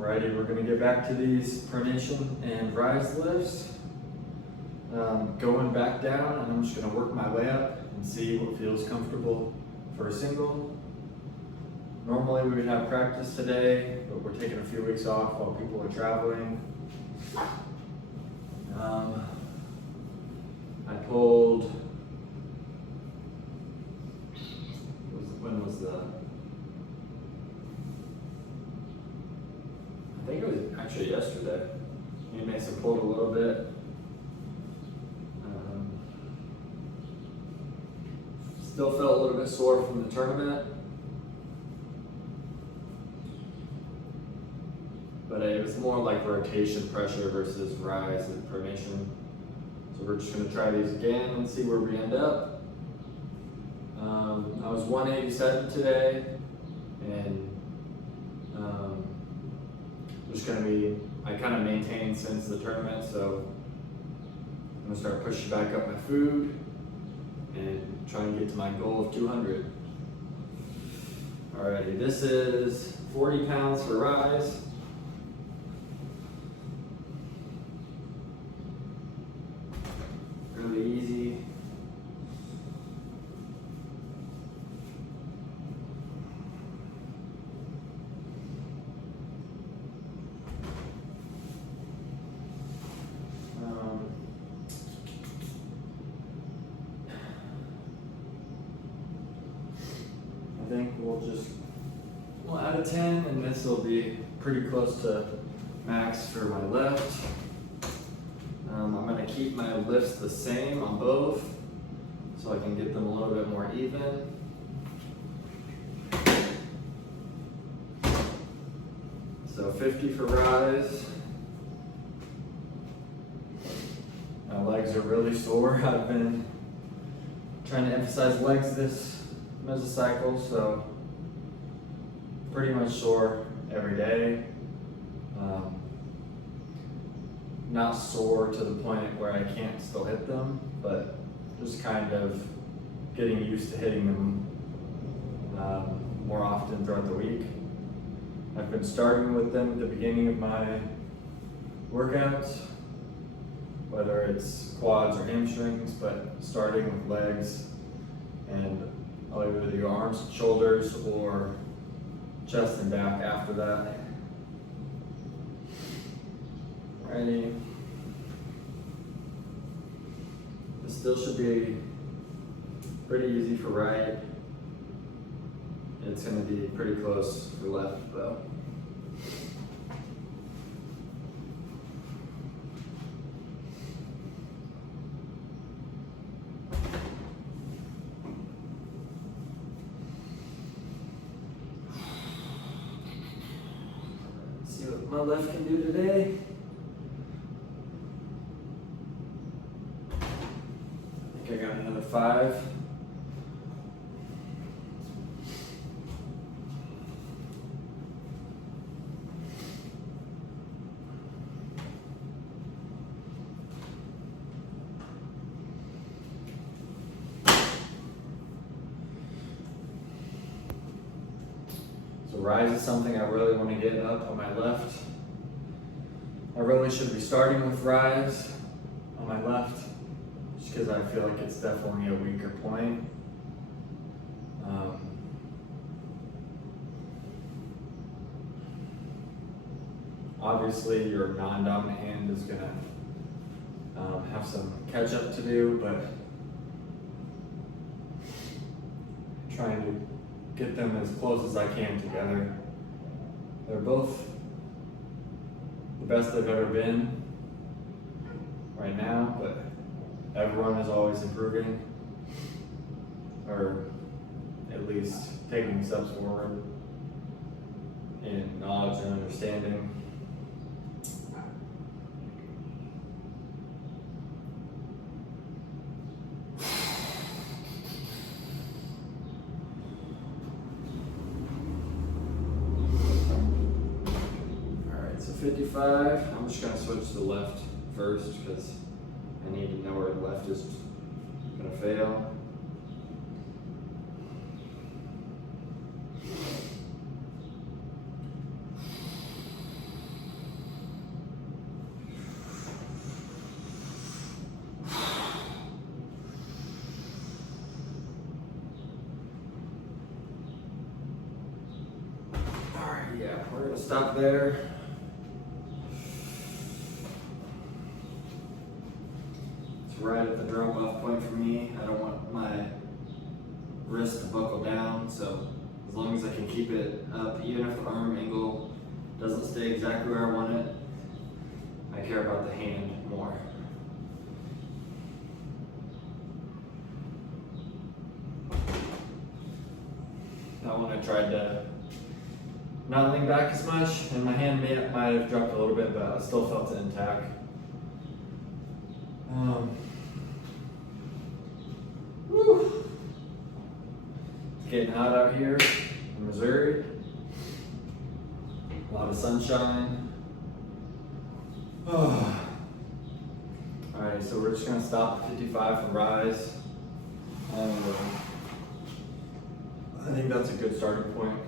Alrighty, we're gonna get back to these pronation and rise lifts. Going back down, and I'm just gonna work my way up and see what feels comfortable for a single. Normally we would have practice today, but we're taking a few weeks off while people are traveling. I pulled, when was the, I think it was actually yesterday. Me and Mason pulled a little bit. Still felt a little bit sore from the tournament. But it was more like rotation pressure versus rise and pronation. So we're just gonna try these again and see where we end up. I was 187 today, and just gonna be, I kind of maintained since the tournament, so I'm gonna start pushing back up my food and try and get to my goal of 200. Alrighty, this is 40 pounds for rise. Really easy. I think we'll add a 10, and this will be pretty close to max for my left. I'm going to keep my lifts the same on both so I can get them a little bit more even. So 50 for rise. My legs are really sore. I've been trying to emphasize legs this mesocycle, so pretty much sore every day. Not sore to the point where I can't still hit them, but just kind of getting used to hitting them more often throughout the week. I've been starting with them at the beginning of my workouts, whether it's quads or hamstrings, but starting with legs, and I'll either do arms, shoulders, or chest and back after that. Alrighty. This still should be pretty easy for right. It's going to be pretty close for left though. Let's see what my left can do today. I got another 5. So rise is something I really want to get up on my left. I really should be starting with rise on my left, because I feel like it's definitely a weaker point. Obviously, your non-dominant hand is going to have some catch-up to do, but trying to get them as close as I can together. They're both the best they've ever been right now, but everyone is always improving, or at least taking steps forward in knowledge and understanding. Alright, so 55. I'm just going to switch to left first because I need to know where the left is going to fail. yeah, we're gonna stop there. It's right at the drop off point for me. I don't want my wrist to buckle down, so as long as I can keep it up, even if the arm angle doesn't stay exactly where I want it, I care about the hand more. That one I tried to not lean back as much, and my hand might have dropped a little bit, but I still felt it intact. Whew. It's getting hot out here in Missouri. A lot of sunshine. Oh. Alright, so we're just going to stop at 55 for rise. And I think that's a good starting point.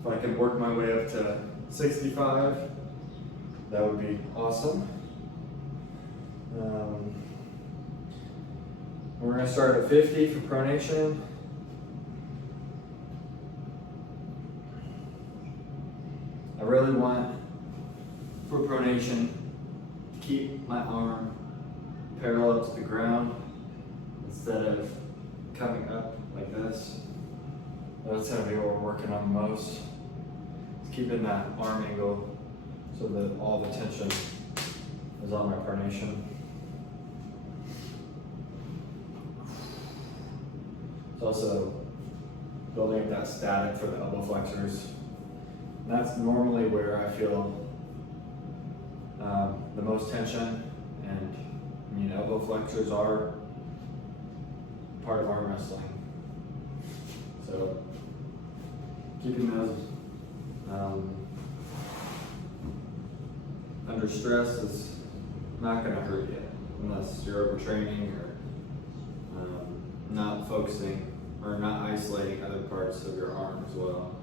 If I can work my way up to 65, that would be awesome. We're going to start at 50 for pronation. I really want, for pronation, keep my arm parallel to the ground instead of coming up like this. That's going to be what we're working on most. It's keeping that arm angle so that all the tension is on my pronation. It's also building up that static for the elbow flexors. And that's normally where I feel the most tension, and I mean, elbow flexors are part of arm wrestling. So keeping those under stress is not going to hurt you unless you're overtraining or not focusing or not isolating other parts of your arm as well.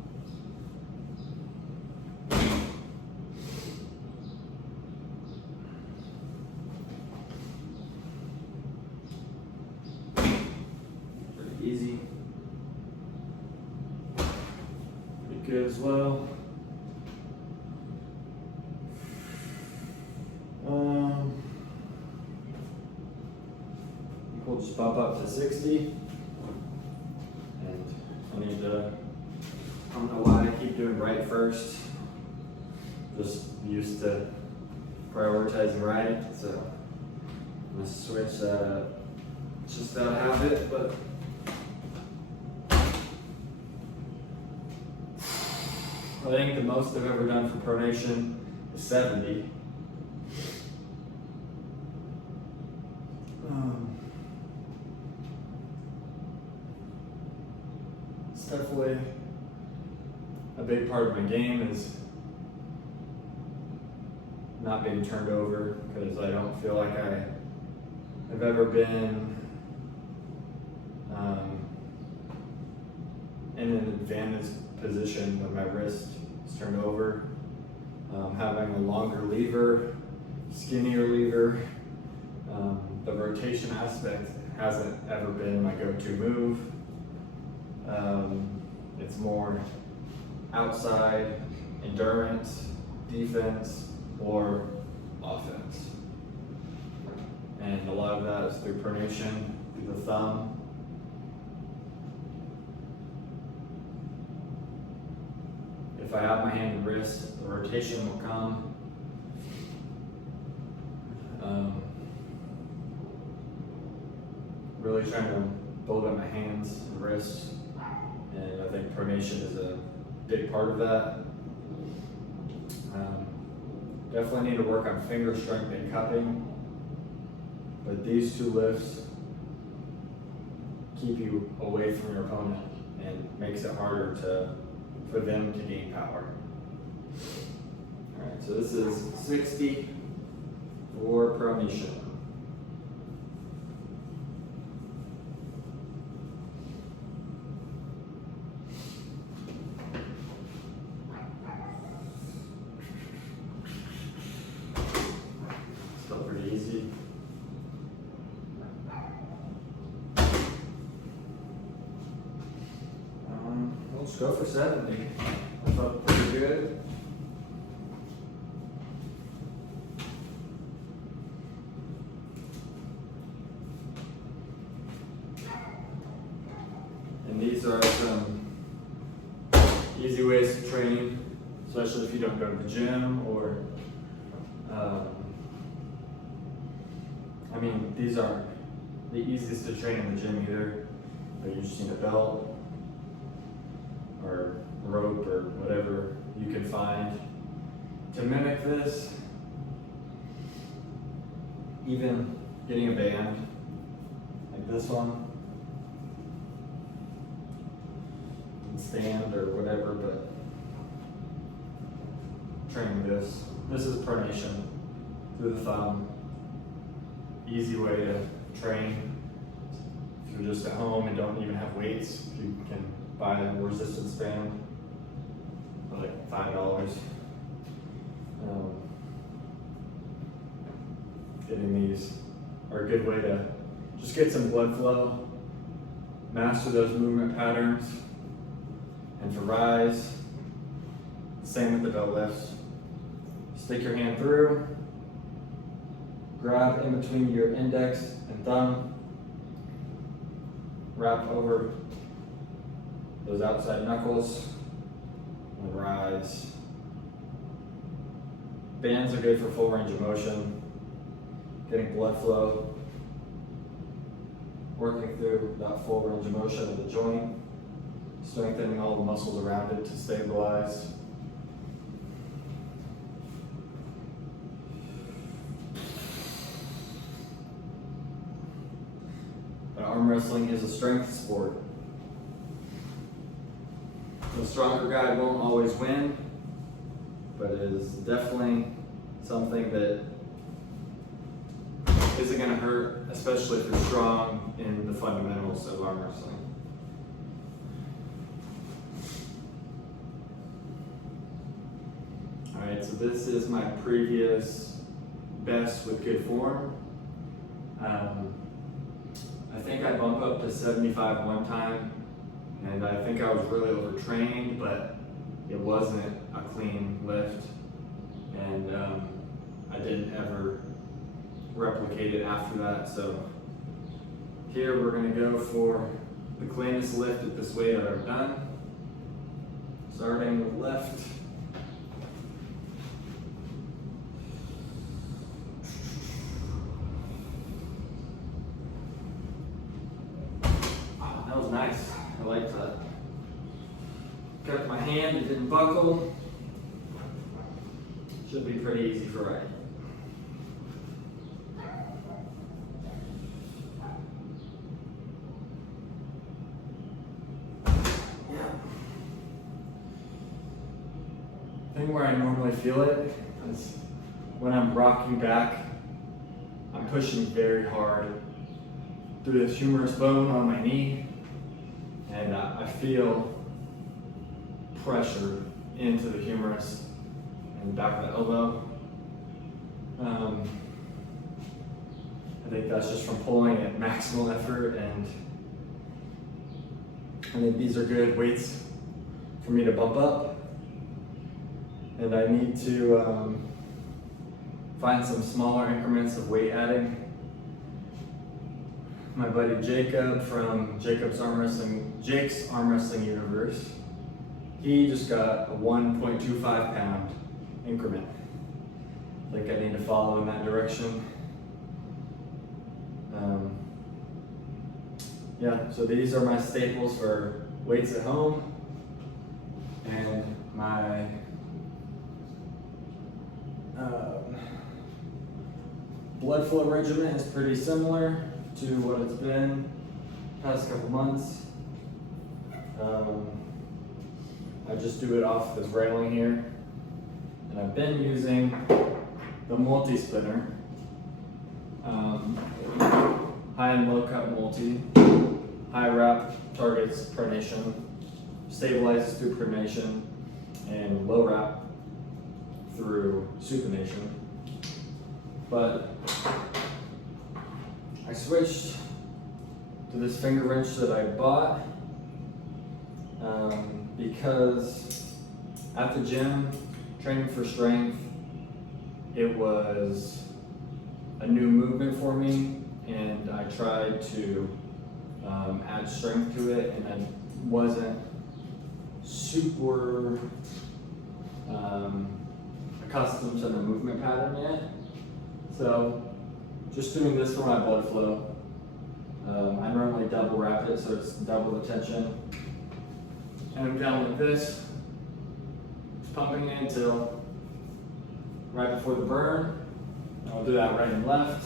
Pretty easy. Pretty good as well. We'll just bump up to 60. And I don't know why I keep doing right first. Just used to prioritizing right, so I'm gonna switch that up. It's just out of habit, but I think the most I've ever done for pronation is 70. It's definitely a big part of my game is not being turned over, because I don't feel like I've ever been in an advantage position when my wrist is turned over. Having a longer lever, skinnier lever, the rotation aspect hasn't ever been my go-to move. It's more outside endurance, defense, or offense. And a lot of that is through pronation, through the thumb. If I have my hand and wrist, the rotation will come. Really trying to build up my hands and wrists, and I think pronation is a big part of that. Definitely need to work on finger strength and cupping, but these two lifts keep you away from your opponent and makes it harder for them to gain power. All right, so this is 60 for pronation. Still pretty easy. We'll Let's go for 70. I felt pretty good. And these are some easy ways to train, especially if you don't go to the gym or, I mean, these aren't the easiest to train in the gym either, but you just need a belt or rope or whatever you can find to mimic this. Even getting a band like this one, and stand or whatever, but training this. This is pronation through the thumb. Easy way to train. If you're just at home and don't even have weights, you can buy a resistance band for like $5. Getting these are a good way to just get some blood flow, master those movement patterns, and to rise. Same with the belt lifts. Stick your hand through, grab in between your index and thumb, wrap over those outside knuckles, and rise. Bands are good for full range of motion, getting blood flow, working through that full range of motion of the joint, strengthening all the muscles around it to stabilize. But arm wrestling is a strength sport. The stronger guy won't always win, but it is definitely something that isn't going to hurt, especially if you're strong in the fundamentals of arm wrestling. Alright, so this is my previous best with good form. I think I bumped up to 75 one time, and I think I was really overtrained, but it wasn't a clean lift, and I didn't ever replicate it after that. So here we're going to go for the cleanest lift at this weight I've ever done, starting with left. Oh, that was nice. I liked that. Got my hand, it didn't buckle. Should be pretty easy for right. Thing where I normally feel it is when I'm rocking back, I'm pushing very hard through this humerus bone on my knee, and I feel pressure into the humerus and back of the elbow. I think that's just from pulling at maximal effort, and I think these are good weights for me to bump up. And I need to find some smaller increments of weight adding. My buddy Jacob from Jake's Arm Wrestling Universe, he just got a 1.25 pound increment. I think I need to follow in that direction. Yeah, so these are my staples for weights at home, and my blood flow regimen is pretty similar to what it's been past couple months. I just do it off this railing here, and I've been using the multi-spinner, high and low cut multi. High wrap targets pronation, stabilizes through pronation, and low wrap through supination. But I switched to this finger wrench that I bought because because at the gym, training for strength, it was a new movement for me, and I tried to add strength to it, and I wasn't super accustomed to the movement pattern yet. So just doing this for my blood flow. I normally double wrap it, so it's double the tension. And I'm down like this, just pumping it until right before the burn. I'll do that right and left.